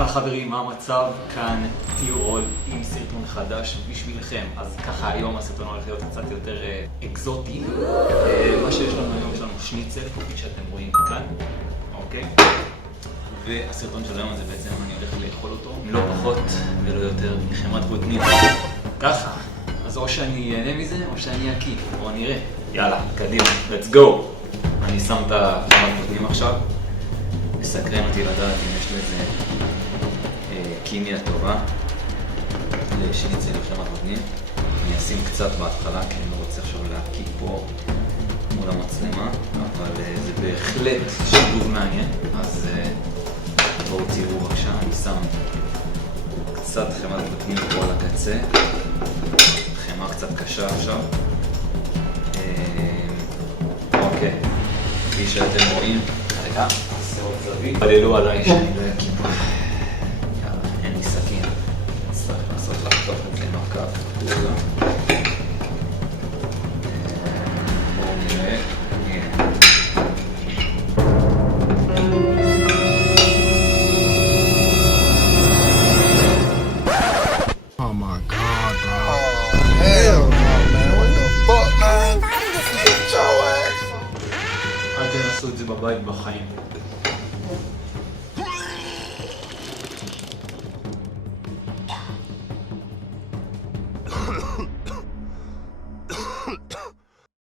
אהלן חברים, מה המצב? כאן T-Roll עם סרטון חדש בשבילכם. אז ככה היום הסרטון הולך להיות קצת יותר אקזוטי. מה שיש לנו היום, יש לנו שניצל, כפי שאתם רואים כאן, אוקיי? והסרטון של היום הזה בעצם אני הולך לאכול אותו, לא פחות ולא יותר מחמת בוטנים. ככה, אז או שאני אהנה מזה או שאני אקיא, בואו נראה. יאללה, קדימה, let's go! אני שם את החמת בוטנים עכשיו. מסקרן אותי לדעת אם יש לזה כימיה טובה לשניצל לחמת בוטנים. אני אשים קצת בהתחלה כי אני לא רוצה עכשיו להקיא פה מול המצלמה, אבל זה בהחלט שיבוב מעניין. אז בואו תראו בבקשה, אני שם קצת חמת בוטנים פה על הקצה, חמה קצת קשה עכשיו. אוקיי, כפי שאתם רואים, רגע, נעשה עוד זווית. בללו עליי שאני לא אקים פה. יאללה, אין לי סכין. צריך לעשות לחתוך את זה עם הכף. בואו נראה. Oh my god, bro. Oh, hell no, man. What the fuck, man? Get your ass. אל תנסו את זה בבית בחיים.